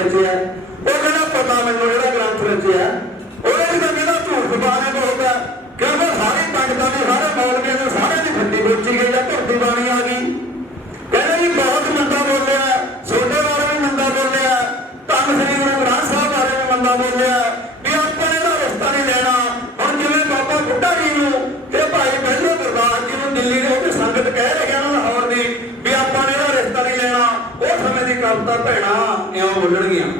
रचिया वो कहना पता मैनू जो ग्रंथ रचिया वो कहना झूठ बाने बोलता क्योंकि सारी पंडितों ने सारे मौलवियों ने सारे की खड्डी बेची गई या धरती बाणी आ गई कहना जी बहुत मंदा बोलिया सोडे बारे भी मंदा बोलिया धन श्री गुरु ग्रंथ साहब बारे भी मंदा बोलिया भी ਆਪਾਂ ਇਹਦਾ ਰਿਸ਼ਤਾ नहीं लेना ਹੁਣ ਜਿਵੇਂ ਬਾਬਾ ਬੁੱਢਾ ਜੀ ਨੂੰ ਤੇ ਭਾਈ ਪਹਿਲੋ ਗੁਰਦਾਸ ਜੀ ਨੂੰ ਦਿੱਲੀ ਦੇ ਉਹ ਸੰਗਤ ਕਹਿ ਰਹੇ ਹਨ ਲਾਹੌਰ ਦੀ ਵੀ ਆਪਾਂ ਨੇ ਇਹਦਾ ਰਿਸ਼ਤਾ नहीं लेना ਉਹ ਸਮੇਂ ਦੀ ਕਵਿਤਾ ਭੈਣਾ ਇਉਂ ਬੋਲਣਗੀਆਂ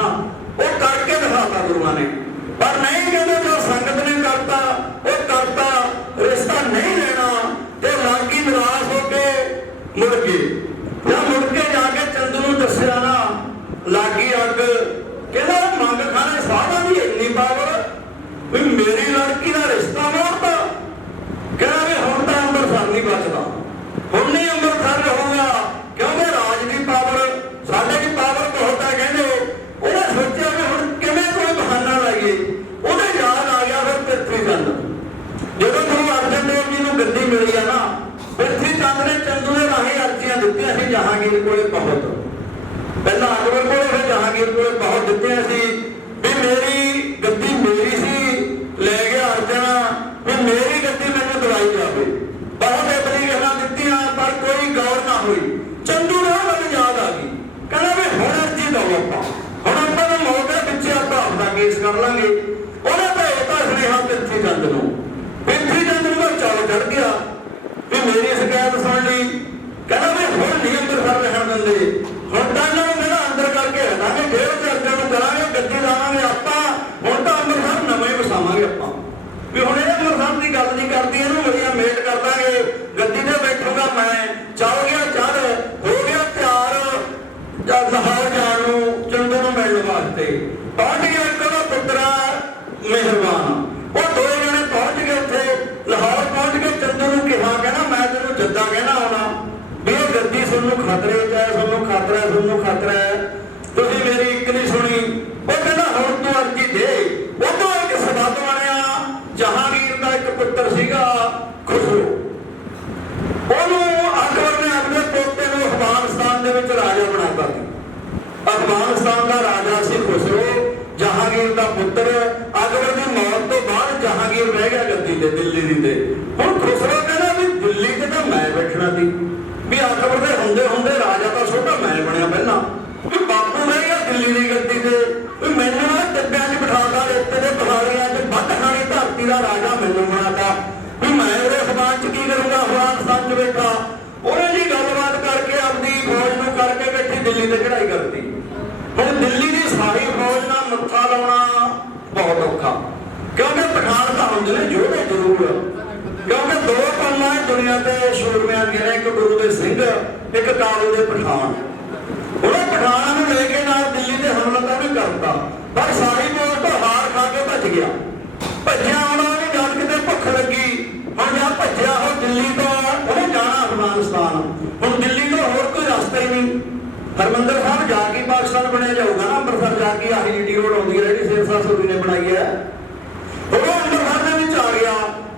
ना वो करके दिखाता गुरुआं ने। पर नहीं कहते जो संगत ने करता वो करता, रिश्ता नहीं लेना ते लागी निराश होके मुड़ गए। जब मुड़ के जाके चंदू नूं दस्सिया ना लागी अग, कहना मंग खाने साधा की इन्नी पावर भी मेरी लड़की का रिश्ता मोड़ता। कहना भी हुण तां अंमृतसर नहीं बचदा, हुण नहीं अंमृतसर होगा क्योंकि राज की पावर साडे की पावर बहुत है। कहते उन्हें सोचा भी हुण किवें कोई बहाना लाइए, उन्हें याद आ गया फिर पृथ्वी चंद। जदों गुरु अर्जन देव जी नूं गद्दी मिली है ना, पृथ्वी चंद ने चंदू ने राही अर्जियां दित्तियां सी जहांगीर कोले बहुत, पहला अकबर कोले फिर जहांगीर कोले बहुत दित्तियां सी भी मेरी गद्दी मेरी सी, ले गया अर्जन भी मेरी गद्दी मैनूं दवाई जावे। बहुत एप्लीकेशनां दित्तियां पर कोई गौर ना हुई। चंदू ने गल याद आ गई, कहना भी हुण अर्जी दो आपां, हुण आपां नूं मौत दे पिछे आपां आपदा केस कर लांगे। उहने भेजता सुनेहा पृथ्वी चंद नूं, पृथ्वी चंद नूं चल चढ़ गया भी मेरी शिकायत सुन ली। कहना भी हुण नहीं अंमृतसर रहण दिंदे, हुण तां इन्हां नूं मेरा अंदर करके हटांगे, जेल च अर्जन नूं करांगे, गद्दी लावांगे आपां, हुण तां अंमृतसर नवां ही वसावांगे आपां भी हुण इह अंमृतसर की गल नहीं करदी, इहनूं वधिया मेट कर दांगे, गद्दी ते बैठूंगा मैं। चल गया चढ़, हो गया तैयार लाहौर जाण नूं चंदू नूं मिलण वास्ते। पहुंच गया एक ओहदा पुत्तरा मेहरबान, वो दो जने पहुंच गए उत्थे लाहौर। पहुंच के चंदू नूं कहा, कहना मैं तैनूं जद्दा कहना आउणा भी इह गद्दी तुहानूं खतरे च है, तुहानूं खतरा है, तुहानूं खतरा है, तुसीं मेरी एक नहीं सुनी। वो कहना हुण तूं अर्जी दे। उदों एक सबब बनया जहांगीर का एक पुत्र सीगा खुसरो, ਉਹਨੂੰ ਅਕਬਰ ਨੇ ਆਪਣੇ ਪੋਤੇ ਨੂੰ ਅਫਗਾਨਿਸਤਾਨ ਦੇ ਵਿੱਚ ਰਾਜਾ ਬਣਾਤਾ ਸੀ। ਅਫਗਾਨਿਸਤਾਨ ਦਾ ਰਾਜਾ ਸੀ ਖੁਸਰੋ, ਜਹਾਂਗੀਰ ਦਾ ਪੁੱਤਰ। ਅਕਬਰ ਦੀ ਮੌਤ ਤੋਂ ਬਾਅਦ ਜਹਾਂਗੀਰ ਰਹਿ ਗਿਆ ਗੱਦੀ ਤੇ, ਦਿੱਲੀ ਦੀ ਤੇ। ਹੁਣ ਖੁਸਰੋ ਕਹਿੰਦਾ ਵੀ ਦਿੱਲੀ ਤੇ ਤਾਂ ਮੈਂ ਬੈਠਣਾ ਸੀ, ਵੀ ਅਕਬਰ ਦੇ ਹੁੰਦੇ ਹੁੰਦੇ ਰਾਜਾ ਤਾਂ ਛੋਟਾ ਮੈਂ ਬਣਿਆ ਪਹਿਲਾਂ, ਵੀ ਬਾਪੂ ਰਹਿ ਗਿਆ ਦਿੱਲੀ ਦੀ ਗੱਦੀ ਤੇ, ਵੀ ਮੈਨੂੰ ਨਾ ਟੱਬਿਆਂ 'ਚ ਬਿਠਾਤਾ, ਰੇਤੇ ਦੇ ਪਹਾੜੀਆਂ 'ਚ ਵੱਢ ਖਾਣੀ ਧਰਤੀ ਦਾ ਰਾਜਾ ਮੈਨੂੰ ਬਣਾਤਾ ਵੀ ਮੈਂ ਉਹਦੇ ਅਫਗਾਨ 'ਚ ਕੀ ਕਰੂੰਗਾ, ਅਫਗਾਨਿਸਤਾਨ 'ਚ ਬੈਠਾ। ਉਹਨੇ ਜੀ ਗੱਲਬਾਤ ਕਰਕੇ ਆਪਣੀ ਫੌਜ ਨੂੰ ਕਰਕੇ ਬੈਠੀ ਦਿੱਲੀ ਤੇ ਚੜਾਈ ਕਰਤੀ। ਹੁਣ ਦਿੱਲੀ ਦੀ ਸਾਰੀ ਫੌਜ ਨਾਲ ਮੱਥਾ ਲਾਉਣਾ ਬਹੁਤ ਔਖਾ, ਕਿਉਂਕਿ ਪਠਾਨ ਤਾਂ ਹੁੰਦੇ ਨੇ ਯੋਧੇ ਜ਼ਰੂਰ, ਕਿਉਂਕਿ ਦੋ ਕੌਮਾਂ ਦੁਨੀਆ ਤੇ ਸ਼ੂਰਮਿਆਂ ਦੀਆਂ ਨੇ, ਇੱਕ ਗੁਰੂ ਦੇ ਸਿੰਘ, ਇੱਕ ਕਾਬੂ ਦੇ ਪਠਾਨ। ਉਹਨੇ ਪਠਾਨਾਂ ਨੂੰ ਲੈ ਕੇ ਨਾਲ ਦਿੱਲੀ ਤੇ ਹਮਲਾ ਤਾਂ ਵੀ ਕਰਤਾ, ਪਰ ਸਾਰੀ ਫੌਜ ਤੋਂ ਹਾਰ ਖਾ ਕੇ ਭੱਜ ਗਿਆ। ਭੱਜਿਆ ਆਉਣਾ ਉਹਨੂੰ ਜਦ ਕਿਤੇ ਭੁੱਖ ਲੱਗੀ, ਹੁਣ ਜਾਂ ਭੱਜਿਆ ਉਹ ਦਿੱਲੀ ਤੋਂ, ਉਹਨੇ ਜਾਣਾ ਅਫਗਾਨਿਸਤਾਨ। ਹੁਣ ਦਿੱਲੀ ਤੋਂ ਹੋਰ ਕੋਈ ਰਸਤਾ ਹੀ ਨਹੀਂ। ਹਰਿਮੰਦਰ ਸਾਹਿਬ ਜਾ ਕੇ ਪਾਕਿਸਤਾਨ ਬਣਿਆ ਜਾਊਗਾ ਨਾ, ਅੰਮ੍ਰਿਤਸਰ ਜਾ ਕੇ ਆਹੀ ਜੀਟੀ ਰੋਡ ਆਉਂਦੀ ਹੈ ਜਿਹੜੀ ਸ਼ੇਰ ਸੂਰੀ ਨੇ ਬਣਾਈ ਹੈ, ਉਹ ਅੰਮ੍ਰਿਤਸਰ ਦੇ ਵਿੱਚ ਆ ਗਿਆ।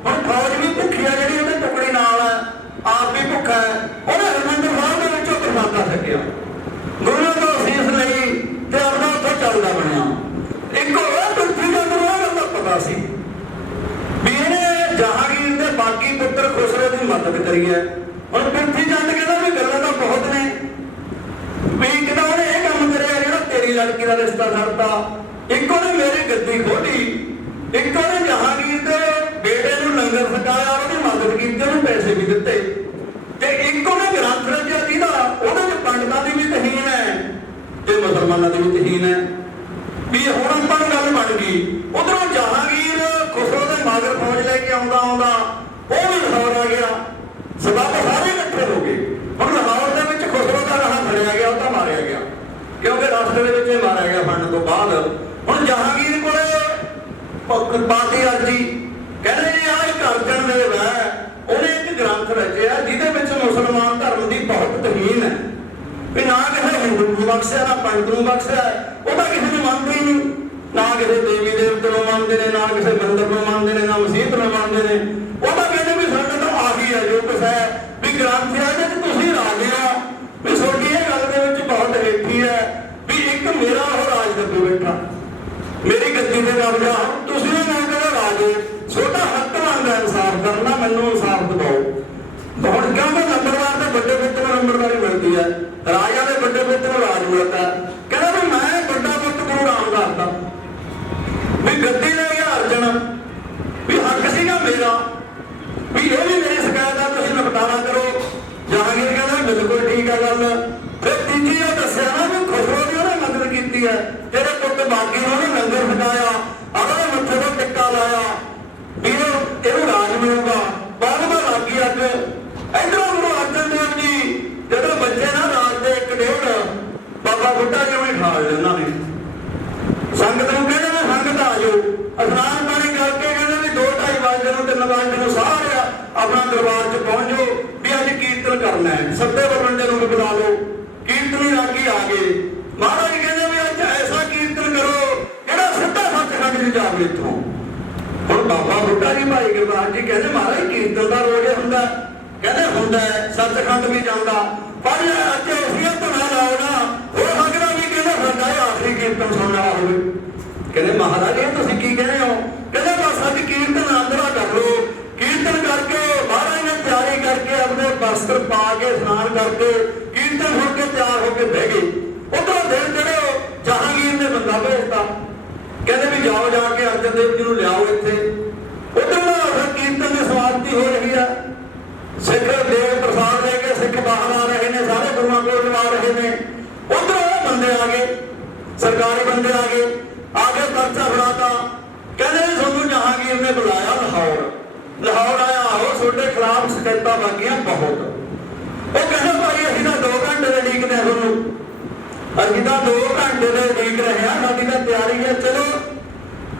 ਹੁਣ ਫੌਜ ਵੀ ਭੁੱਖੀ ਹੈ, ਜਿਹੜੀ ਉਹਦੇ ਟੁਕੜੀ ਨਾਲ ਹੈ, ਆਪ ਵੀ ਭੁੱਖਾ ਹੈ। ਉਹਨੇ ਹਰਿਮੰਦਰ ਸਾਹਿਬ ਦੇ ਵਿੱਚੋਂ ਪ੍ਰਸਾਦਾ ਛਕਿਆ, ਗੁਰੂ ਤੋਂ ਅਸੀਸ ਲਈ ਤੇ ਆਪਣਾ ਉੱਥੋਂ ਚੱਲਦਾ ਬਣਿਆ। ਇੱਕ ਹੋਰ ਪ੍ਰਿਥਵੀ ਚੰਦ ਨੂੰ ਇਹ ਗੱਲ ਦਾ ਪਤਾ ਸੀ ਵੀ ਇਹਨੇ ਜਹਾਂਗੀਰ ਦੇ ਬਾਕੀ ਪੁੱਤਰ ਖੁਸਰੋ ਦੀ ਮਦਦ ਕਰੀ ਹੈ। ਹੁਣ ਪ੍ਰਿਥਵੀ ਚੰਦ ਕਹਿੰਦਾ ਵੀ ਗੱਲਾਂ ਤਾਂ ਬਹੁਤ ਨੇ, ਵੀ ਇੱਕ ਤਾਂ ਉਹਨੇ ਇਹ ਕੰਮ ਕਰਿਆ ਜਿਹੜਾ ਤੇਰੀ ਲੜਕੀ ਦਾ ਰਿਸ਼ਤਾ ਛੱਡਤਾ, ਇੱਕ ਉਹਨੇ ਮੇਰੀ ਗੱਦੀ ਖੋਲੀ, ਇੱਕ ਉਹਨੇ ਜਹਾਂਗੀਰ ਦੇ ਬੇਟੇ ਨੂੰ ਲੰਗਰ ਛਕਾਇਆ, ਉਹਦੀ ਮਦਦ ਕੀਤੀ, ਉਹਨੂੰ ਪੈਸੇ ਵੀ ਦਿੱਤੇ, ਤੇ ਇੱਕ ਉਹਨੇ ਗ੍ਰੰਥ ਰਚਿਆ ਜਿਹਦਾ ਉਹਦੇ ਵਿੱਚ ਪੰਡਤਾਂ ਦੀ ਵੀ ਤਹੀਨ ਹੈ ਤੇ ਮੁਸਲਮਾਨਾਂ ਦੀ ਵੀ ਤਹੀਨ ਹੈ। ਵੀ ਹੁਣ ਆਪਾਂ ਨੂੰ ਗੱਲ ਬਣ ਗਈ। ਉਧਰੋਂ ਜਹਾਂਗੀਰ ਖੁਸਰੋ ਦੇ ਮਗਰ ਫੌਜ ਲੈ ਕੇ ਆਉਂਦਾ ਉਹ ਵੀ ਲਾਹੌਰ ਆ ਗਿਆ, ਸਬੱਬ ਸਾਰੇ ਇਕੱਠੇ ਹੋ ਗਏ। ਹੁਣ ਲਾਹੌਰ ਦੇ ਵਿੱਚ ਖੁਸਰੋ ਦਾ ਰਾਹ ਫੜਿਆ ਗਿਆ, ਉਹ ਤਾਂ ਮਾਰਿਆ ਗਿਆ, ਕਿਉਂਕਿ ਰਸਤੇ ਦੇ ਵਿੱਚ ਹੀ ਮਾਰਿਆ ਗਿਆ ਫੜਨ ਤੋਂ ਬਾਅਦ। ਹੁਣ ਜਹਾਂਗੀਰ ਕੋਲੇ ਪਾਰਟੀ ਅਰਜੀ, ਕਹਿੰਦੇ ਜੀ ਆਹ ਇੱਕ ਅਰਜਨ ਦੇਵ ਹੈ, ਉਹਨੇ ਇੱਕ ਗ੍ਰੰਥ ਰਚਿਆ ਜਿਹਦੇ ਵਿੱਚ ਮੁਸਲਮਾਨ ਧਰਮ ਦੀ ਬਹੁਤ ਤਹੀਨ ਹੈ, ਵੀ ਨਾ ਕਿਸੇ ਹਿੰਦੂ ਨੂੰ ਬਖਸ਼ਿਆ ਨਾ ਪੰਡਤ ਨੂੰ ਬਖਸ਼ਿਆ, ਉਹਦਾ ਕਿਸੇ ਨੂੰ ਮੰਨਦੇ ਹੀ ਨਹੀਂ, ਨਾ ਕਿਸੇ ਦੇਵੀ ਦੇਵਤੇ ਨੂੰ ਮੰਨਦੇ ਨੇ, ਨਾ ਕਿਸੇ ਮੰਦਰ ਨੂੰ ਮੰਨਦੇ ਨੇ, ਨਾ ਮਸੀਤ ਨੂੰ ਮੰਨਦੇ ਨੇ। ਉਹਦਾ ਕਹਿੰਦੇ ਵੀ ਸਾਡਾ ਤਾਂ ਆਹੀ ਹੈ ਜੋ ਕੁਛ ਹੈ, ਵੀ ਗ੍ਰੰਥ ਹੈ ਇਹਦੇ 'ਚ ਤੁਸੀਂ ਰਾਜੇ ਆ, ਵੀ ਤੁਹਾਡੀ ਇਹ ਗੱਲ ਦੇ ਵਿੱਚ ਬਹੁਤ ਹੇਠੀ ਹੈ, ਵੀ ਇੱਕ ਮੇਰਾ ਉਹ ਰਾਜ ਦੱਬੇ ਬੈਠਾ, ਮੇਰੀ ਗੱਦੀ ਤੇ ਕਬਜ਼ਾ, ਤੁਸੀਂ ਨਾ ਕਹਿੰਦੇ ਰਾਜੇ, ਤੁਹਾਡਾ ਹੱਕ ਬਣਦਾ ਇਨਸਾਫ ਕਰਨਾ, ਮੈਨੂੰ ਇਨਸਾਫ ਦਿਵਾਓ। ਹੁਣ ਕਿਉਂਕਿ ਨੰਬਰਦਾਰ ਦੇ ਵੱਡੇ ਪੁੱਤ ਨੂੰ ਨੰਬਰਦਾਰੀ ਮਿਲਦੀ ਹੈ, ਰਾਜਾ ਦੇ ਵੱਡੇ ਪੁੱਤ ਨੂੰ ਰਾਜ ਮਿਲਦਾ। ਕਹਿੰਦਾ ਵੀ ਮੈਂ ਵੱਡਾ ਪੁੱਤ ਗੁਰੂ ਰਾਮਦਾਸ ਦਾ, ਵੀ ਗੱਦੀ ਲੈ ਗਿਆ ਅਰਜਨ, ਵੀ ਹੱਕ ਸੀਗਾ ਮੇਰਾ, ਵੀ ਇਹ ਵੀ ਮੇਰੀ ਸ਼ਿਕਾਇਤ ਆ, ਤੁਸੀਂ ਨਿਪਟਾਰਾ ਕਰੋ। ਜਹਾਂਗੀਰ ਕਹਿੰਦਾ ਬਿਲਕੁਲ ਠੀਕ ਹੈ ਗੱਲ। ਫਿਰ ਤੀਜੀ ਇਹ ਦੱਸਿਆ ਨਾ ਵੀ ਖੁਸਰੋ ਦੀ ਉਹਨੇ ਮਦਦ ਕੀਤੀ ਹੈ, ਤੇਰੇ ਲਏ ਉਹਨਾਂ ਨੇ। ਸੰਗਤ ਨੂੰ ਕਹਿੰਦੇ ਵੀ ਸੰਗਤ ਆ ਜਾਓ, ਇਸ਼ਨਾਨ ਪਾਣੀ ਕਰਕੇ ਕਹਿੰਦੇ ਵੀ 2-2:30 ਵਜੇ ਨੂੰ 3 ਵਜੇ ਨੂੰ ਸਾਰੇ ਆਪਣਾ ਦਰਬਾਰ 'ਚ ਪਹੁੰਚ ਜਾਓ ਵੀ ਅੱਜ ਕੀਰਤਨ ਕਰਨਾ ਹੈ। ਸੱਦੇ ਬਰੰਡੇ ਨੂੰ ਵੀ ਬੁਲਾ ਲਓ, ਕੀਰਤਨੀ ਰਾਗੀ ਆ ਗਏ। ਮਹਾਰਾਜ ਕਹਿੰਦੇ ਵੀ ਅੱਜ ਐਸਾ ਕੀਰਤਨ ਕਰੋ ਜਿਹੜਾ ਸਿੱਧਾ ਸੱਚਖੰਡ ਨੂੰ ਜਾਵੇ ਇੱਥੋਂ। ਹੁਣ ਬਾਬਾ ਬੁੱਢਾ ਜੀ ਭਾਈ ਗੁਰਦਾਸ ਜੀ ਕਹਿੰਦੇ ਮਹਾਰਾਜ ਕੀਰਤਨ ਦਾ ਰੋਜ਼ ਹੁੰਦਾ, ਕਹਿੰਦੇ ਹੁੰਦਾ ਸੱਚਖੰਡ ਵੀ ਜਾਂਦਾ, ਪਰ ਅੱਜ ਅਸੀਂ ਧੁਨਾ ਲਾਓ ਨਾ ਹੋ ਸਕਦਾ ਵੀ ਕਹਿੰਦਾ ਸਾਡਾ ਇਹ ਆਖਰੀ ਕੀਰਤਨ ਸੁਣਨ ਵਾਲਾ ਹੋਵੇ। ਕਹਿੰਦੇ ਮਹਾਰਾਜ ਇਹ ਤੁਸੀਂ ਕੀ ਕਹਿੰਦੇ ਹੋ? ਕਹਿੰਦੇ ਬਸ ਅੱਜ ਕੀਰਤਨ ਆਂਦਰਾ ਕਰ ਲਓ, ਕੀਰਤਨ ਕਰਕੇ ਮਹਾਰਾਜ ਨੇ ਤਿਆਰੀ ਕਰਕੇ ਆਪਣੇ ਵਸਤਰ ਪਾ ਕੇ ਇਸ਼ਨਾਨ ਕਰਕੇ ਕੀਰਤਨ ਸੁਣ ਕੇ ਤਿਆਰ ਹੋ ਕੇ ਬਹਿ ਗਏ। ਉਧਰੋਂ ਦਿਨ ਚੜ੍ਹਿਓ ਜਹਾਂਗੀਰ ਨੇ ਬੰਦਾ ਭੇਜਤਾ, ਕਹਿੰਦੇ ਵੀ ਜਾਓ ਜਾ ਕੇ ਅਰਜਨ ਦੇਵ ਜੀ ਨੂੰ ਲਿਆਓ ਇੱਥੇ। ਉਧਰੋਂ ਕੀਰਤਨ ਦੀ ਸਮਾਪਤੀ ਹੋ ਰਹੀ ਆ, ਸਿੱਖ ਦੇਵ ਪ੍ਰਸਾਦ ਲੈ ਕੇ ਸਿੱਖ ਬਾਹਰ ਆ ਰਹੇ ਨੇ, ਸਾਰੇ ਗੁਰੂਆਂ ਕੋਲ ਲਵਾ ਰਹੇ ਨੇ। ਉਧਰੋਂ ਬੰਦੇ ਆ ਗਏ, ਸਰਕਾਰੀ ਬੰਦੇ ਆ ਗਏ, ਆ ਕੇ ਪਰਚਾ ਫੜਾਤਾ। ਕਹਿੰਦੇ ਵੀ ਤੁਹਾਨੂੰ ਜਹਾਂਗੀਰ ਨੇ ਬੁਲਾਇਆ ਲਾਹੌਰ ਆਇਆ ਆਹੋ ਤੁਹਾਡੇ ਖਿਲਾਫ ਸ਼ਿਕਾਇਤਾਂ ਬਾਕੀਆਂ ਬਹੁਤ। ਉਹ ਕਹਿੰਦੇ ਭਾਈ ਅਸੀਂ ਤਾਂ 2 ਘੰਟੇ ਦੇ ਲੀਕਦੇ ਹਾਂ ਤੁਹਾਨੂੰ, ਅਸੀਂ ਤਾਂ 2 ਘੰਟੇ ਦੇ ਲੀਕ ਰਹੇ ਹਾਂ, ਸਾਡੀ ਤਾਂ ਤਿਆਰੀ ਹੈ। ਚਲੋ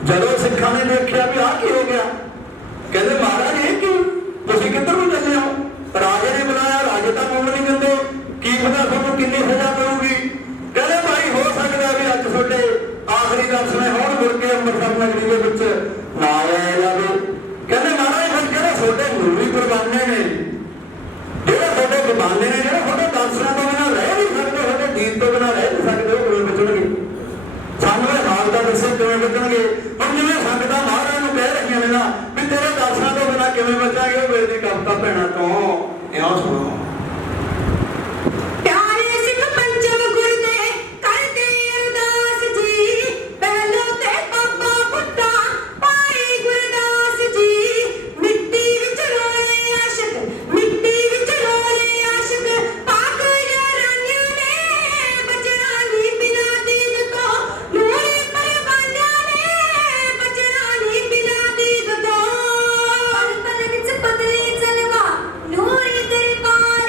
ਜਦੋਂ ਸਿੱਖਾਂ ਨੇ ਦੇਖਿਆ ਵੀ ਆਹ ਕੀ ਹੋ ਗਿਆ, ਕਹਿੰਦੇ ਮਹਾਰਾਜ ਇਹ ਕੀ ਤੁਸੀਂ ਕਿੱਧਰ ਨੂੰ ਚੱਲੇ ਹੋ? ਰਾਜੇ ਨੇ ਬੁਲਾਇਆ, ਰਾਜੇ ਤਾਂ ਮੁੱਲ ਨਹੀਂ ਦਿੰਦੇ, ਕੀ ਪਤਾ ਤੁਹਾਨੂੰ ਕਿੰਨੀ ਸਜ਼ਾ ਮਿਲੂਗੀ। ਕਹਿੰਦੇ ਭਾਈ ਹੋ ਸਕਦਾ ਵੀ ਅੱਜ ਤੁਹਾਡੇ ਆਖਰੀ ਦਰਸ਼ਨ ਹੋਣ, ਮੁੜ ਕੇ ਅੰਮ੍ਰਿਤਸਰ ਨਗਰੀ ਦੇ ਵਿੱਚ ਨਾ ਆਇਆ ਜਾਵੇ। ਕਹਿੰਦੇ ਮਹਾਰਾਜ ਫਿਰ ਜਿਹੜੇ ਤੁਹਾਡੇ ਨੂਰੀ ਕੁਰਬਾਨੇ ਨੇ, ਜਿਹੜੇ ਤੁਹਾਡੇ ਕੁਰਬਾਨੇ ਨੇ, ਜਿਹੜੇ ਤੁਹਾਡੇ ਦਰਸ਼ਨਾਂ ਤੋਂ ਬਿਨਾਂ ਰਹਿ ਨਹੀਂ ਸਕਦੇ, ਤੁਹਾਡੇ ਦੀਨ ਤੋਂ ਬਿਨਾਂ ਰਹਿ ਨਹੀਂ ਸਕਦੇ, ਉਹ ਕਿਵੇਂ ਬਚਣਗੇ? ਸਾਨੂੰ ਇਹ ਹਾਲ ਦਾ ਦੱਸੋ ਕਿਵੇਂ ਬਚਣਗੇ? ਹੁਣ ਜਿਵੇਂ ਸੰਗਤਾਂ ਮਹਾਰਾਜ ਨੂੰ ਕਹਿ ਰਹੀਆਂ ਨੇ ਨਾ ਵੀ ਤੇਰੇ ਦਰਸ਼ਨਾਂ ਤੋਂ ਬਿਨਾਂ ਕਿਵੇਂ ਬਚਾਂਗੇ, ਉਹ ਵੇਲੇ ਦੀ ਕਵਿਤਾ ਭੈਣਾਂ ਤੋਂ ਇਉਂ ਸੁਣੋ। ਨੂਰੀ ਦਰਬਾਰ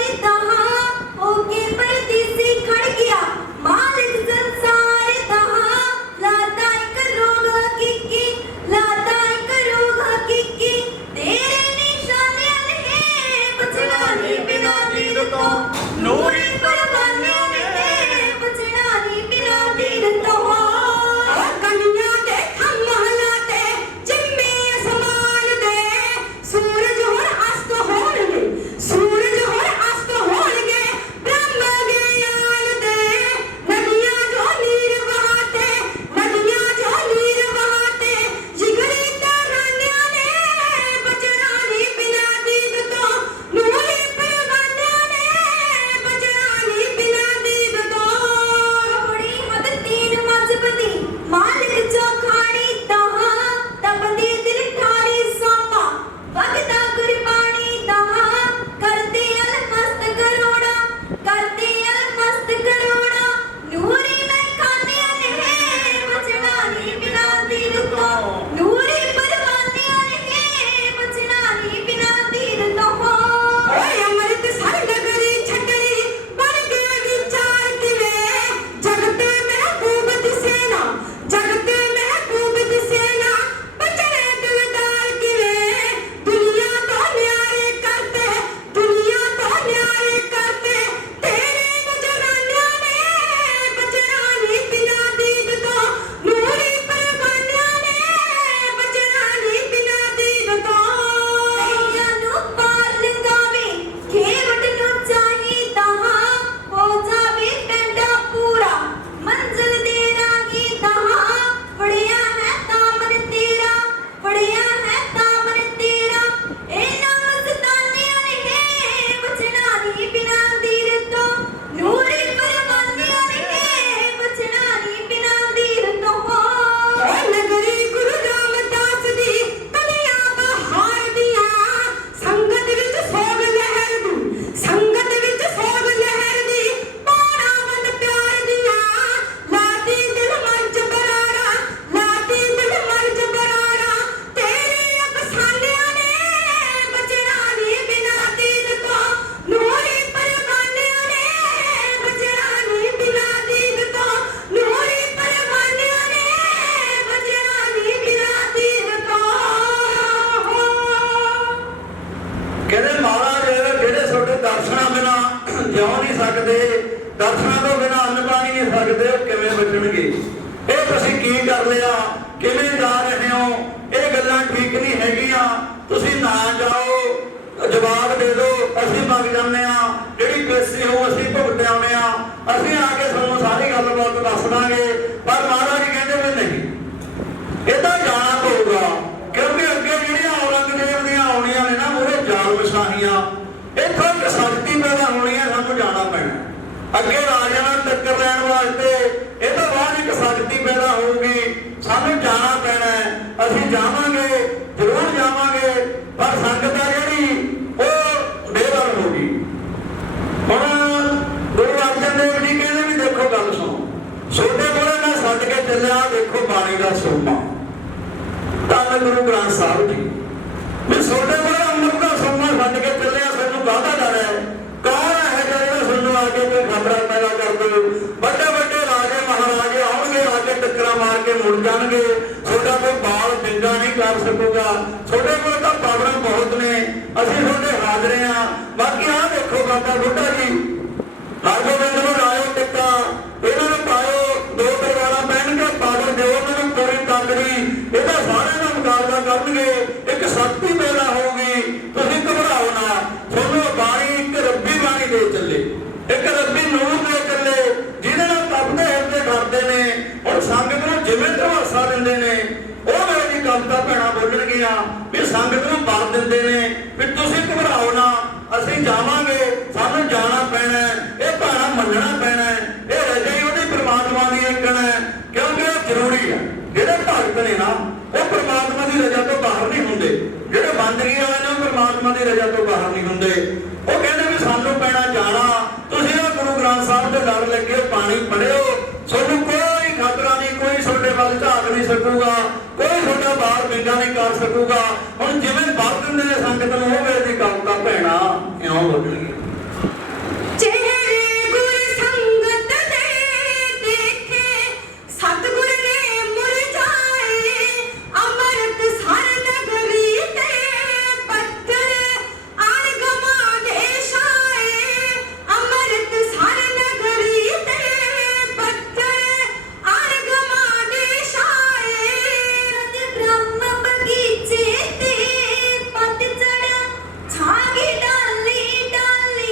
ਦਰਸ਼ਨਾਂ ਤੋਂ ਬਿਨਾਂ ਅੰਨ ਪਾਣੀ ਨਹੀਂ ਸਕਦੇ, ਉਹ ਕਿਵੇਂ ਬਚਣਗੇ? ਇਹ ਤੁਸੀਂ ਕੀ ਕਰ ਲਿਆ, ਕਿਵੇਂ ਜਾ ਰਹੇ ਹੋ? ਇਹ ਗੱਲਾਂ ਠੀਕ ਨਹੀਂ ਹੈਗੀਆਂ। ਤੁਸੀਂ ਨਾ ਜਾਓ, ਜਵਾਬ ਦੇ ਦਿਓ, ਅਸੀਂ ਮੰਗ ਜਾਂਦੇ ਆ, ਜਿਹੜੀ ਪੇਸ਼ੀ ਹੋ ਅਸੀਂ ਭੁਗਤ ਆਉਂਦੇ ਆ, ਅਸੀਂ ਆ ਕੇ ਤੁਹਾਨੂੰ ਸਾਰੀ ਗੱਲਬਾਤ ਦੱਸ ਦਾਂਗੇ। ਪਰ ਮਹਾਰਾਜ ਕਹਿੰਦੇ ਵੀ ਨਹੀਂ, ਇਹਦਾ ਜਾਣਾ ਪਊਗਾ, ਕਿਉਂਕਿ ਅੱਗੇ ਜਿਹੜੀਆਂ ਔਰੰਗਜ਼ੇਬ ਦੀਆਂ ਆਉਣੀਆਂ ਨੇ ਨਾ ਉਹਦੇ ਜ਼ਾਲਮ ਸ਼ਾਹੀਆਂ, ਇੱਥੋਂ ਇੱਕ ਸ਼ਕਤੀ ਪੈਦਾ ਹੋਣੀ ਹੈ, ਸਾਨੂੰ ਜਾਣਾ ਪੈਣਾ ਅੱਗੇ ਰਾਜਿਆਂ ਨਾਲ ਟੱਕਰ ਲੈਣ ਵਾਸਤੇ। ਇਹ ਤੋਂ ਬਾਅਦ ਇੱਕ ਸ਼ਕਤੀ ਪੈਦਾ ਹੋਊਗੀ, ਸਾਨੂੰ ਜਾਣਾ ਪੈਣਾ। ਅਸੀਂ ਜਾਵਾਂਗੇ, ਜ਼ਰੂਰ ਜਾਵਾਂਗੇ, ਪਰ ਸੰਗਤ ਆ ਜਿਹੜੀ ਉਹ ਬੇਵਰ ਹੋ ਗਈ। ਹੁਣ ਗੁਰੂ ਅਰਜਨ ਦੇਵ ਜੀ ਕਹਿੰਦੇ ਵੀ ਦੇਖੋ ਗੱਲ ਸੁਣੋ, ਛੋਟੇ ਕੋਲੇ ਮੈਂ ਛੱਡ ਕੇ ਚੱਲਿਆ, ਦੇਖੋ ਬਾਣੀ ਦਾ ਸੋਮਾ ਧੰਨ ਗੁਰੂ ਗ੍ਰੰਥ ਸਾਹਿਬ ਜੀ ਵੀ ਛੋਟੇ ਕੋਲੇ ਅੰਮ੍ਰਿਤ ਦਾ ਸੋਮਾ ਛੱਡ ਕੇ ਚੱਲਿਆ, ਸਾਨੂੰ ਕਾਹਦਾ ਡਰ ਹੈ? ਕੌਣ ਹੈ ਜਿਹੜਾ ਸਾਨੂੰ ਆ ਕੇ ਕੋਈ ਖਬਰਾਂ ਪੈਦਾ ਕਰ ਦੇ? ਵੱਡੇ ਵੱਡੇ ਰਾਜੇ ਮਹਾਰਾਜੇ ਆਉਣਗੇ, ਆ ਕੇ ਟੱਕਰਾਂ ਮਾਰ ਕੇ ਮੁੜ ਜਾਣਗੇ, ਤੁਹਾਡਾ ਕੋਈ ਬਾਲ ਬਿੰਗਾ ਨਹੀਂ ਕਰ ਸਕੂਗਾ। ਤੁਹਾਡੇ ਕੋਲ ਤਾਂ ਪਾਵਰਾਂ ਬਹੁਤ ਨੇ, ਅਸੀਂ ਤੁਹਾਡੇ ਹਾਜ਼ਰ ਹਾਂ। ਬਾਕੀ ਆਹ ਦੇਖੋ ਬਾਬਾ ਬੁੱਢਾ ਜੀ, ਹਰਗੋਬਿੰਦ ਨੂੰ ਲਾਇਓ ਟਿੱਕਾ, ਇਹਨਾਂ ਨੂੰ ਪਾਇਓ, 2 ਤਲਵਾਰਾਂ ਪਹਿਨ ਕੇ ਪਾਵਰ ਦਿਓ ਉਹਨਾਂ ਨੂੰ ਪੂਰੀ ਤੰਗੜੀ, ਇਹਦਾ ਸਾਰਿਆਂ ਦਾ ਮੁਕਾਬਲਾ ਕਰਨਗੇ, ਇੱਕ ਸ਼ਕਤੀ ਪੈਦਾ ਹੋਊਗੀ। ਤੁਸੀਂ ਘਬਰਾਓ ਨਾ, ਤੁਹਾਨੂੰ ਬਾਣੀ ਇੱਕ ਰੱਬੀ ਬਾਣੀ ਦੇ ਚੱਲੇ, ਇੱਕ ਰੱਬੀ ਨੂਰ ਦੇ ਚੱਲੇ, ਜਿਹਦੇ ਨਾਲ ਤਪਦੇ ਹਿਰਦੇ ਡਰਦੇ ਨੇ। ਹੁਣ ਸੰਗਤ ਨੂੰ ਜਿਵੇਂ ਧਵਾਸਾ ਦਿੰਦੇ ਨੇ, ਉਹ ਵੇਲੇ ਦੀ ਕਵਿਤਾ ਭੈਣਾਂ ਬੋਲਣਗੀਆਂ ਵੀ ਸੰਗਤ ਨੂੰ ਬਲ ਦਿੰਦੇ ਨੇ ਵੀ ਤੁਸੀਂ ਘਬਰਾਓ ਨਾ, ਅਸੀਂ ਜਾਵਾਂਗੇ, ਸਾਨੂੰ ਜਾਣਾ ਪੈਣਾ, ਇਹ ਭਾਣਾ ਮੰਨਣਾ ਪੈਣਾ। ਇਹ ਰਜਾ ਹੀ ਉਹਦੀ ਪ੍ਰਮਾਤਮਾ ਦੀ ਏਕਣ ਹੈ, ਕਿਉਂਕਿ ਇਹ ਜ਼ਰੂਰੀ ਹੈ। ਜਿਹੜੇ ਭਗਤ ਨੇ ਨਾ ਉਹ ਪ੍ਰਮਾਤਮਾ ਦੀ ਰਜਾ ਤੋਂ ਬਾਹਰ ਨਹੀਂ ਹੁੰਦੇ, ਜਿਹੜੇ ਬੰਦਗੀ ਵਾਲੇ ਨੇ ਉਹ ਪ੍ਰਮਾਤਮਾ ਦੀ ਰਜਾ ਤੋਂ ਬਾਹਰ ਨਹੀਂ ਹੁੰਦੇ। ਉਹ ਕਹਿੰਦੇ ਵੀ ਸਾਨੂੰ ਪੈਣਾ ਜਾਣਾ। ਤੁਸੀਂ ਉਹ ਗੁਰੂ ਗ੍ਰੰਥ ਸਾਹਿਬ ਦੇ ਲੜ ਲੱਗੇ, ਪਾਣੀ ਪੜਿਓ, ਤੁਹਾਨੂੰ ਕੋਈ ਖਤਰਾ ਨਹੀਂ, ਕੋਈ ਤੁਹਾਡੇ ਵੱਲ ਝਾਕ ਨਹੀਂ ਸਕੂਗਾ, ਕੋਈ ਤੁਹਾਡਾ ਬਾਹਰ ਬਿੰਗਾ ਨਹੀਂ ਕਰ ਸਕੂਗਾ। ਹੁਣ ਜਿਵੇਂ ਵਰ ਦਿੰਦੇ ਨੇ ਸੰਗਤ ਨੂੰ, ਉਹ ਵੇਲੇ ਦੀ ਕਵਿਤਾ ਭੈਣਾ ਇਉਂ ਬੋਲਣਗੀਆਂ। छागी डाली डाली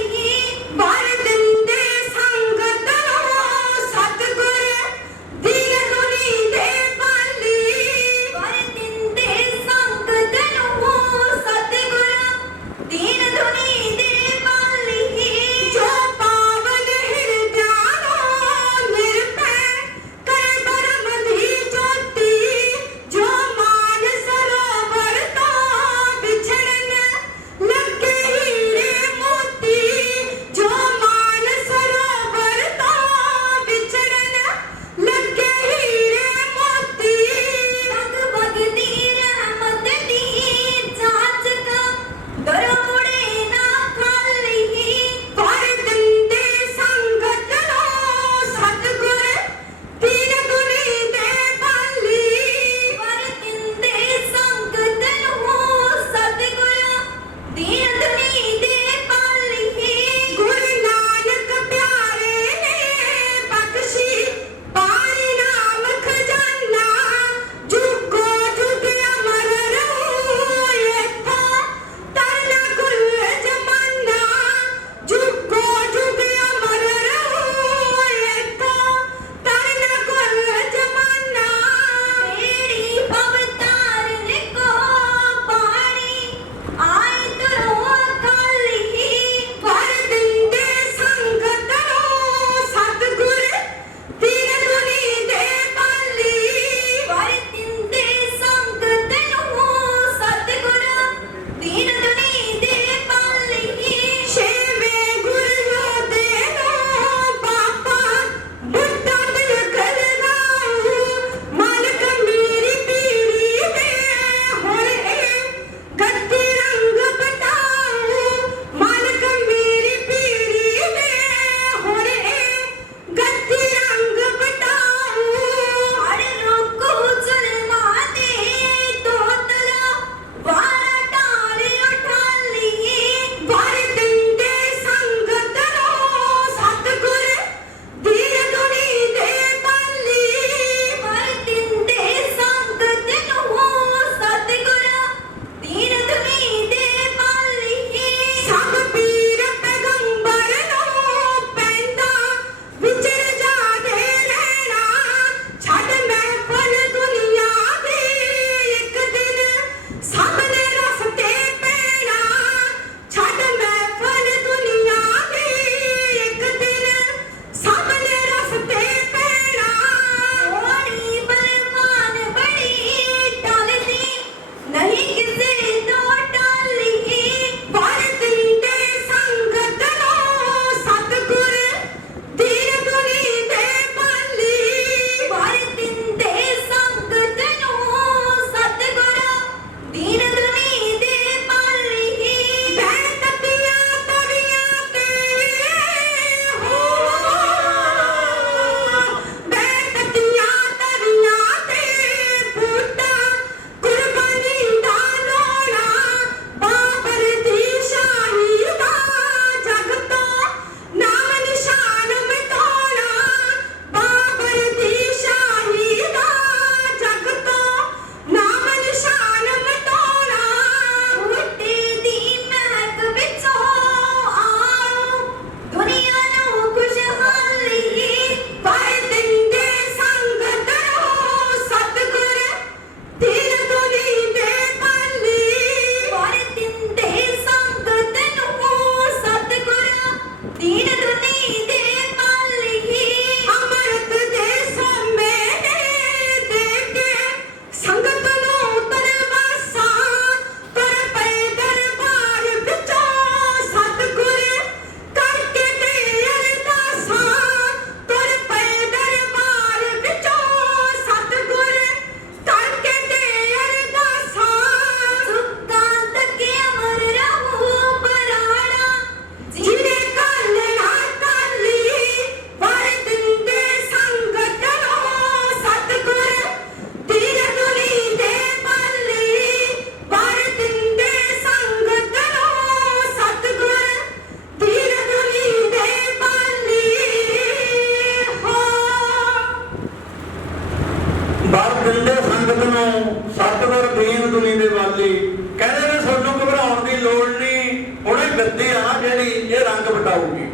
ਪਰ ਦਿੰਦੇ ਸੰਗਤ ਨੂੰ ਸਤਿਗੁਰ ਦੀਨ ਦੁਨੀ ਦੇ ਵਾਲੀ ਕਹਿੰਦੇ ਨੇ ਤੁਹਾਨੂੰ ਘਬਰਾਉਣ ਦੀ ਲੋੜ ਨਹੀਂ। ਹੁਣ ਇਹ ਗੱਦੀ ਆ ਨਾ ਜਿਹੜੀ ਇਹ ਰੰਗ ਵਟਾਊਗੀ,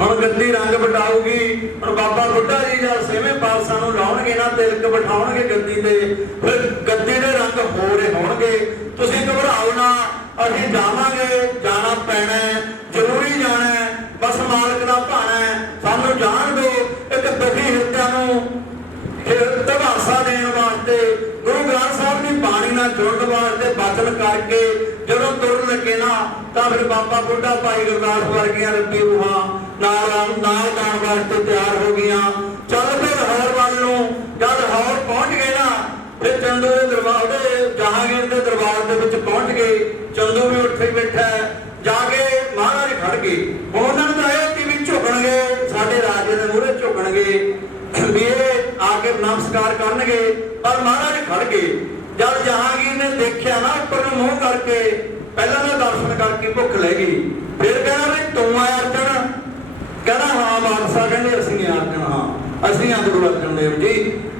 ਹੁਣ ਗੱਦੀ ਰੰਗ ਵਟਾਊਗੀ। ਹੁਣ ਬਾਬਾ ਬੁੱਢਾ ਜੀ ਜਾਂ ਛੇਵੇਂ ਪਾਤਸ਼ਾਹ ਨੂੰ ਲਾਉਣਗੇ ਨਾ ਤਿਲਕ ਬਿਠਾਉਣਗੇ ਗੱਦੀ ਤੇ, ਫਿਰ ਗੱਦੀ ਦੇ ਰੰਗ ਹੋਰ ਹੋਣਗੇ। ਤੁਸੀਂ ਘਬਰਾਓ ਨਾ, ਅਸੀਂ ਜਾਵਾਂਗੇ, ਜਾਣਾ ਪੈਣਾ, ਜ਼ਰੂਰੀ ਜਾਣਾ, ਬਸ ਮਾਲਕ ਦਾ ਭਾਣਾ। ਸਾਨੂੰ ਜਾਣ ਦਿਓ। ਇੱਕ ਦੁਖੀ ਹਿਰਦਿਆਂ ਨੂੰ ਧਵਾਸਾ ਦੇਣ ਵਾਸਤੇ, ਗੁਰੂ ਗ੍ਰੰਥ ਸਾਹਿਬ ਦੀ ਬਾਣੀ ਨਾਲ ਜੁੜਨ ਵਾਸਤੇ ਬਚਨ ਕਰਕੇ ਜਦੋਂ ਤੁਰਨ ਲੱਗੇ ਨਾ ਤਾਂ ਫਿਰ ਬਾਬਾ ਬੁੱਢਾ ਭਾਈ ਗੁਰਦਾਸ ਵਰਗੀਆਂ ਰੱਬੀ ਰੂਹਾਂ ਨਾਲ ਜਾਣ ਵਾਸਤੇ ਤਿਆਰ ਹੋ ਗਈਆਂ। ਚੱਲ ਪਏ ਲਾਹੌਰ ਵੱਲ ਨੂੰ। ਜਦ ਲਾਹੌਰ ਪਹੁੰਚ ਗਏ ਨਾ ਫਿਰ ਚੰਦੂ ਦੇ ਦਰਬਾਰ ਦੇ ਜਹਾਂਗੀਰ ਦੇ ਦਰਬਾਰ ਦੇ ਵਿੱਚ ਪਹੁੰਚ ਗਏ। ਚੰਦੂ ਵੀ ਉੱਥੇ ਬੈਠਾ ਜਾ ਕੇ ਮਹਾਰਾਜ ਖੜ ਗਏ। ਉਹਨਾਂ ਨੂੰ ਤਾਂ ਇਹ ਕਿ ਵੀ ਝੁਕਣਗੇ, ਸਾਡੇ ਰਾਜੇ ਦੇ ਮੂਹਰੇ ਝੁਕਣਗੇ, ਵੀ ਇਹ ਆ ਕੇ ਨਮਸਕਾਰ ਕਰਨਗੇ। ਪਰ ਮਹਾਰਾਜ ਖੜ ਗਏ। ਜਦ ਜਹਾਂਗੀਰ ਨੇ ਦੇਖਿਆ ਨਾ ਉੱਪਰ ਨੂੰ ਮੂੰਹ ਕਰਕੇ, ਪਹਿਲਾਂ ਤਾਂ ਦਰਸ਼ਨ ਕਰਕੇ ਭੁੱਖ ਲੈ ਗਈ। ਫਿਰ ਕਹਿੰਦਾ ਵੀ ਤੂੰ ਆਇਆ ਅਰਜਨ? ਕਹਿੰਦਾ ਹਾਂ ਬਾਦਸ਼ਾਹ। ਕਹਿੰਦੇ ਅਸੀਂ ਅਰਜਨ ਹਾਂ, ਅਸੀਂ ਆ ਗੁਰੂ ਅਰਜਨ ਦੇਵ ਜੀ।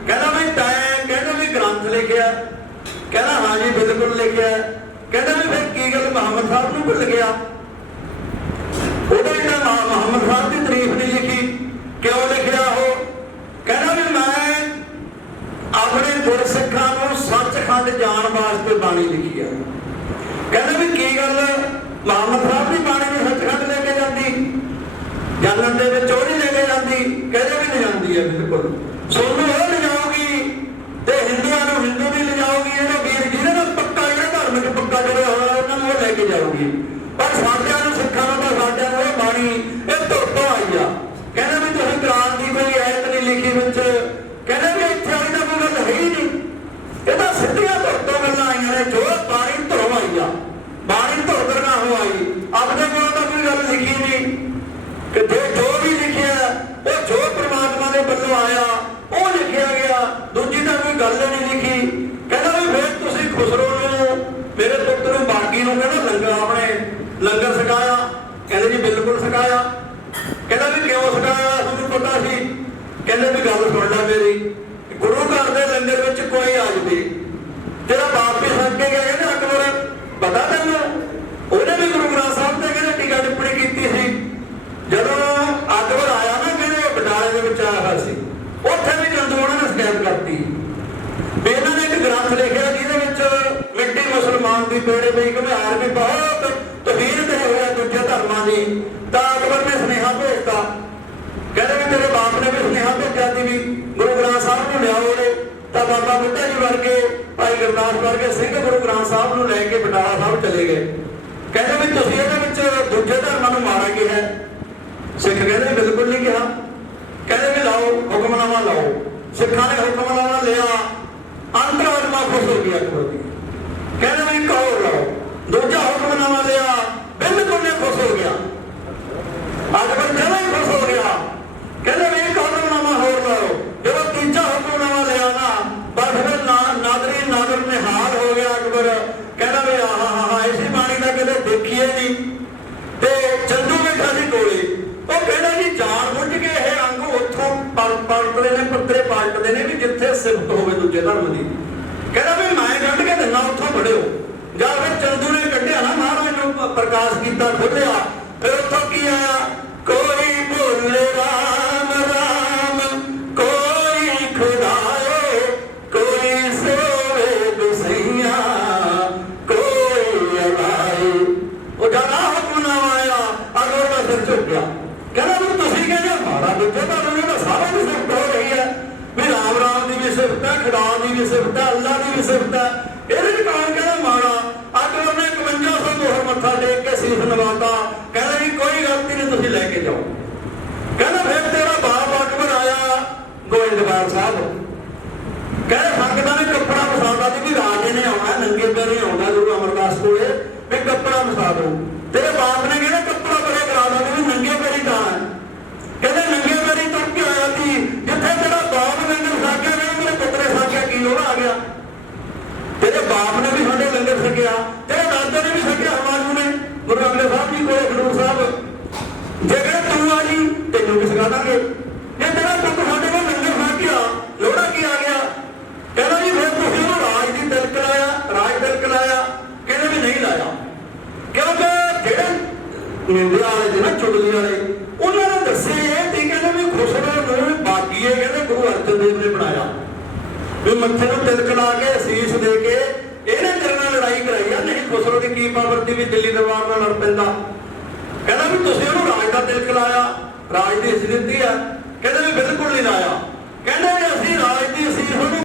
ਕਹਿੰਦਾ ਵੀ ਤੈਂ ਕਹਿੰਦਾ ਵੀ ਗ੍ਰੰਥ ਲਿਖਿਆ? ਕਹਿੰਦਾ ਹਾਂ ਜੀ ਬਿਲਕੁਲ ਲਿਖਿਆ। ਕਹਿੰਦਾ ਵੀ ਫਿਰ ਕੀ ਗੱਲ ਮੁਹੰਮਦ ਸਾਹਿਬ ਨੂੰ ਭੁੱਲ ਗਿਆ? ਉਹਦੇ ਜਿਹੜਾ ਮੁਹੰਮਦ ਸਾਹਿਬ ਦੀ ਤਾਰੀਫ ਨਹੀਂ ਲਿਖੀ, ਕਿਉਂ ਲਿਖਿਆ ਉਹ? ਕਹਿੰਦਾ ਵੀ ਮੈਂ ਆਪਣੇ ਗੁਰਸਿੱਖਾਂ ਨੂੰ ਸੱਚਖੰਡ ਜਾਣ ਵਾਸਤੇ ਬਾਣੀ ਲਿਖੀ ਆ। ਕਹਿੰਦਾ ਵੀ ਕੀ ਗੱਲ ਮੁਹੰਮਦ ਸਾਹਿਬ ਦੀ ਬਾਣੀ ਨੂੰ ਸੱਚਖੰਡ ਲੈ ਕੇ ਜਾਂਦੀ? ਜਨਮ ਦੇ ਵਿੱਚ ਉਹ ਨਹੀਂ ਲੈ ਕੇ ਜਾਂਦੀ? ਕਹਿੰਦੇ ਵੀ ਲਿਜਾਂਦੀ ਹੈ ਬਿਲਕੁਲ। ਸੋਨੂੰ ਉਹ ਲਿਜਾਊਗੀ ਤੇ ਹਿੰਦੂਆਂ ਨੂੰ ਹਿੰਦੂ ਵੀ ਲਿਜਾਊਗੀ। ਇਹਦਾ ਵੀਰ ਜਿਹਨਾਂ ਦਾ ਪੱਕਾ ਜਿਹੜਾ ਧਰਮ ਚ ਪੱਕਾ ਜੁੜਿਆ ਹੋਇਆ ਉਹਨਾਂ ਨੂੰ ਉਹ ਲੈ ਕੇ ਜਾਊਗੀ। ਪਰ ਸਾਡਿਆਂ ਨੂੰ ਸਿੱਖਾਂ ਨੂੰ ਤਾਂ ਸਾਡਿਆਂ ਨੂੰ ਇਹ ਬਾਣੀ ਇਹ ਧੁਰ ਤੋਂ ਆਈ ਆ। ਕਹਿੰਦੇ ਵੀ ਤੁਸੀਂ ਕੁਰਾਨ ਦੀ ਕੋਈ ਆਇਤ ਨਹੀਂ ਲਿਖੀ ਵਿੱਚ। ਕਹਿੰਦੇ ਵੀ ਇੱਥੇ ਵਾਲੀ ਤਾਂ ਕੋਈ ਗੱਲ ਹੈ ਹੀ ਨਹੀਂ, ਇਹ ਤਾਂ ਸਿੱਧੀਆਂ ਧੁਰ ਤੋਂ ਗੱਲਾਂ ਆਈਆਂ ਨੇ। ਜੋ ਬਾਣੀ ਧੁਰੋਂ ਆਈ ਆ, ਬਾਣੀ ਧੁਰ ਕਰਨਾ ਹੋ ਆਈ। ਆਪਣੇ ਕੋਲ ਤਾਂ ਕੋਈ ਗੱਲ ਲਿਖੀ ਨਹੀਂ ਕਿ ਜੋ ਵੀ ਲਿਖਿਆ ਉਹ ਜੋ ਪ੍ਰਮਾਤਮਾ ਦੇ ਵੱਲੋਂ ਆਇਆ ਉਹ ਲਿਖਿਆ ਗਿਆ, ਦੂਜੀ ਤਾਂ ਕੋਈ ਗੱਲ ਨਹੀਂ ਲਿਖੀ। ਕਹਿੰਦਾ ਵੀ ਫਿਰ ਤੁਸੀਂ ਖੁਸਰੋ ਨੂੰ, ਮੇਰੇ ਪੁੱਤ ਨੂੰ ਬਾਗੀ ਨੂੰ ਕਹਿੰਦਾ ਲੰਗਰ ਆਪਣੇ ਲੰਗਰ ਛਕਾਇਆ? ਕਹਿੰਦੇ ਜੀ ਬਿਲਕੁਲ ਛਕਾਇਆ। ਕਹਿੰਦਾ ਵੀ ਕਿਉਂ ਛਕਾਇਆ? ਤੁਹਾਨੂੰ ਪਤਾ ਸੀ? ਕਹਿੰਦੇ ਵੀ ਗੱਲ ਸੁਣ ਲੈ ਮੇਰੀ, ਗੁਰੂ ਘਰ ਦੇ ਲੰਗਰ ਵਿੱਚ ਕੋਈ ਆ ਜਾਵੇ, ਤੇਰਾ ਬਾਪ ਵੀ ਛਕ ਕੇ ਗਿਆ। ਕਹਿੰਦੇ ਅਕਬਰ ਪਤਾ ਤੈਨੂੰ? ਉਹਨੇ ਵੀ ਗੁਰੂ ਗ੍ਰੰਥ ਸਾਹਿਬ ਤੇ ਕਹਿੰਦੇ ਟੀਕਾ ਟਿੱਪਣੀ ਕੀਤੀ ਸੀ। ਜਦੋਂ ਅਕਬਰ ਆਇਆ ਨਾ ਕਹਿੰਦੇ ਬਟਾਲੇ ਦੇ ਵਿੱਚ ਆਇਆ ਹੋਇਆ ਸੀ, ਉੱਥੇ ਵੀ ਚੰਦੂ ਉਹਨਾਂ ਨੇ ਸ਼ਿਕਾਇਤ ਕਰਤੀ ਵੀ ਇਹਨਾਂ ਨੇ ਇੱਕ ਗ੍ਰੰਥ ਲਿਖਿਆ ਜਿਹਦੇ ਵਿੱਚ ਮਿੱਟੀ ਮੁਸਲਮਾਨ ਦੀ ਪੇੜੇ ਪਈ ਘੁਮਿਆਰ ਵੀ ਬਹੁਤ ਤਬੀਰ ਤੇ ਹੋਇਆ ਦੂਜੇ ਧਰਮਾਂ ਦੀ। ਤਾਂ ਅਕਬਰ ਨੇ ਸੁਨੇਹਾ ਭੇਜਤਾ। ਕਹਿੰਦੇ ਵੀ ਤੇਰੇ ਬਾਪ ਨੇ ਵੀ ਸੁਨੇਹਾ ਭੇਜਿਆ ਸੀ ਵੀ ਗੁਰੂ ਗ੍ਰੰਥ ਸਾਹਿਬ ਨੂੰ ਲਿਆਓ। ਤਾਂ ਬਾਬਾ ਬੁੱਢਾ ਜੀ ਵਰਗੇ, ਭਾਈ ਗੁਰਦਾਸ ਵਰਗੇ ਸਿੰਘ ਗੁਰੂ ਗ੍ਰੰਥ ਸਾਹਿਬ ਨੂੰ ਲੈ ਕੇ ਬਟਾਲਾ ਸਾਹਿਬ ਚਲੇ ਗਏ। ਕਹਿੰਦੇ ਵੀ ਤੁਸੀਂ ਇਹਦੇ ਵਿੱਚ ਦੂਜੇ ਧਰਮਾਂ ਨੂੰ ਮਾਰਾ ਕਿਹਾ? ਸਿੱਖ ਕਹਿੰਦੇ ਬਿਲਕੁਲ ਨਹੀਂ ਕਿਹਾ। ਕਹਿੰਦੇ ਵੀ ਲਾਓ ਹੁਕਮਨਾਮਾ ਲਾਓ। ਸਿੱਖਾਂ ਨੇ ਹੁਕਮਨਾਮਾ ਲਿਆ। ਅੰਤਰਾਤਮਾ ਖੁਸ਼ ਹੋ ਗਈ ਅਕਬਰ ਦੀ। ਕਹਿੰਦੇ ਵੀ ਇੱਕ ਹੋਰ ਲਾਓ। ਦੂਜਾ ਹੁਕਮਨਾਮਾ ਲਿਆ, ਬਿਲਕੁਲ ਨਹੀਂ ਖੁਸ਼ ਹੋ ਗਿਆ। ਅਕਬਰ ਜਮਾਂ ਹੀ ਖੁਸ਼ ਹੋ ਗਿਆ। ਕਹਿੰਦੇ ਵੀ ਇੱਕ ਹੁਕਮਨਾਮਾ ਹੋਰ ਲਾਓ। ਜਦੋਂ ਤੀਜਾ ਹੁਕਮਨਾਮਾ ਲਿਆ ਨਾ ਬਸ ਫਿਰ ਨਾਦਰੀ ਨਾਦਰ ਨਿਹਾਲ ਹੋ ਗਿਆ ਅਕਬਰ। ਕਹਿੰਦਾ ਵੀ ਆਹ ਐਸੀ ਬਾਣੀ ਦਾ ਕਦੇ ਦੇਖੀਏ ਨਹੀਂ। ਤੇ ਚੰਦੂ ਬੈਠਾ ਸੀ ਕੋਲੇ, ਉਹ ਕਹਿੰਦਾ ਜੀ ਜਾਣ ਬੁੱਝ ਕੇ ਇਹ ਅੰਗ ਉੱਥੋਂ ਪਲਟਦੇ ਨੇ, ਪੱਤਰੇ ਪਲਟਦੇ ਨੇ ਵੀ ਜਿੱਥੇ ਸਿਫਤ ਹੋਵੇ ਦੂਜੇ ਧਰਮ ਦੀ। ਕਹਿੰਦਾ ਵੀ ਮੈਂ ਕੱਢ ਕੇ ਦਿੰਦਾ ਉੱਥੋਂ ਪੜਿਓ। ਜਾਂ ਫਿਰ ਚੰਦੂ ਨੇ ਕੱਢਿਆ ਨਾ, ਮਹਾਰਾਜ ਨੂੰ ਪ੍ਰਕਾਸ਼ ਕੀਤਾ, ਖੋਲਿਆ, ਫਿਰ ਉੱਥੋਂ ਕੀ ਆਇਆ? ਕੋਈ ਭੁੱਲੇ ਰਾਮ ਰਾਮ, ਕੋਈ ਖੁਦਾਏ, ਕੋਈ ਸੋਵੇ ਗੁਸਈਆ, ਕੋਈ ਅਲਾਏ। ਉਹ ਜਾਣਾ ਹੁਕਮਨਾਮਾ ਆਇਆ, ਅਗਰ ਦਾ ਸਿਰ ਝੁਕ ਗਿਆ। ਕਹਿੰਦਾ ਵੀ ਤੁਸੀਂ ਕਹਿੰਦੇ ਮਾੜਾ ਦੂਜੇ ਧਰਮ ਨੂੰ ਤਾਂ ਸਾਰਾ ਦੀ ਸਿਫਤ ਹੋ ਰਹੀ ਹੈ ਵੀ ਰਾਮ ਰਾਮ ਦੀ ਵੀ ਸਿਫਤ ਹੈ, ਖੁਦਾ ਦੀ ਵੀ ਸਿਫਤ ਹੈ, ਅੱਲਾ ਦੀ ਵੀ ਸਿਫਤ ਹੈ। ਇਹਦੇ ਚ ਕੌਣ ਕਹਿੰਦਾ ਮਾੜਾ? ਅਕਬਰ ਨੇ 5100 ਮੋਹਰ ਮੱਥਾ ਟੇਕ ਕੇ ਸੀਸ ਨਵਾਤਾ। ਕਹਿੰਦਾ ਜੀ ਕੋਈ ਗਲਤੀ ਨਹੀਂ, ਤੁਸੀਂ ਲੈ ਕੇ ਜਾਓ। ਕਹਿੰਦਾ ਫਿਰ ਤੇਰਾ ਬਾਪ ਅਕਬਰ ਆਇਆ ਗੋਇੰਦਵਾਲ ਸਾਹਿਬ। ਕਹਿੰਦੇ ਸੰਗਤਾਂ ਨੇ ਕੱਪੜਾ ਪਸਾਉਂਦਾ ਸੀ ਵੀ ਰਾਜੇ ਨੇ ਆਉਣਾ, ਨੰਗੇ ਪੈਰੀ ਆਉਂਦਾ ਗੁਰੂ ਅਮਰਦਾਸ ਕੋਲੇ, ਵੀ ਕੱਪੜਾ ਪਸਾ ਦੋ। ਤੇਰੇ ਬਾਪ ਨੇ ਕਹਿੰਦਾ ਕੱਪੜਾ ਪਰੇ ਕਰਾ ਦੋ ਵੀ ਨੰਗੇ ਪੈਰੀ ਤਾਂ ਹੈ। ਕਹਿੰਦੇ ਨੰਗੇ ਪੈਰੀ ਤੁਰ ਕੇ ਆਇਆ ਸੀ ਜਿੱਥੇ ਤੇਰਾ ਬਾਪ ਲੰਗਰ ਛਕਿਆ ਨਹੀਂ, ਮੇਰੇ ਪੁੱਤਰੇ ਛਕਿਆ, ਕੀ ਲੋੜ ਆ ਗਿਆ? ਤੇਰੇ ਬਾਪ ਨੇ ਵੀ ਸਾਡੇ ਲੰਗਰ ਛਕਿਆ, ਤੇਰੇ ਦਾਦੇ ਨੇ ਵੀ ਛਕਿਆ, ਹਮਾਜੂ ਨੇ ਗੁਰੂ ਅੰਗਦ ਸਾਹਿਬ ਜੀ ਕੋਲੇ ਖਡੂਰ ਸਾਹਿਬ। ਜੇ ਕਹਿੰਦਾ ਤੂੰ ਆ ਜੀ ਤੈਨੂੰ ਵੀ ਛਕਾ ਦਾਂਗੇ। ਜੇ ਤੇਰਾ ਪੁੱਤ ਸਾਡੇ ਕੋਲ ਲੰਗਰ ਛਕਿਆ, ਲੋੜਾ ਕੀ ਆ ਗਿਆ? ਨਿੰਦਿਆ ਵਾਲੇ ਤੇ ਨਾ ਚੁਗਲੀ ਵਾਲੇ, ਉਹਨਾਂ ਨੇ ਦੱਸੇ ਇਹ ਤੇ ਕਹਿੰਦੇ ਵੀ ਖੁਸਰੋ ਨੂੰ ਬਾਗੀਏ ਕਹਿੰਦੇ ਗੁਰੂ ਅਰਜਨ ਦੇਵ ਨੇ ਬਣਾਇਆ, ਵੀ ਮੱਥੇ ਨੂੰ ਤਿਲਕ ਲਾ ਕੇ ਅਸੀਸ ਦੇ ਕੇ ਇਹਨੇ ਤੇਰੇ ਨਾਲ ਲੜਾਈ ਕਰਾਈ ਆ। ਨਹੀਂ ਖੁਸਰੋ ਦੀ ਕੀ ਪਾਵਰ ਸੀ ਵੀ ਦਿੱਲੀ ਦਰਬਾਰ ਨਾਲ ਲੜ ਪੈਂਦਾ। ਕਹਿੰਦਾ ਵੀ ਤੁਸੀਂ ਉਹਨੂੰ ਰਾਜ ਦਾ ਤਿਲਕ ਲਾਇਆ, ਰਾਜ ਦੀ ਅਸੀਸ ਦਿੱਤੀ ਆ। ਕਹਿੰਦੇ ਵੀ ਬਿਲਕੁਲ ਨਹੀਂ ਲਾਇਆ। ਕਹਿੰਦੇ ਵੀ ਅਸੀਂ ਰਾਜ ਦੀ ਅਸੀਸ ਉਹਨੂੰ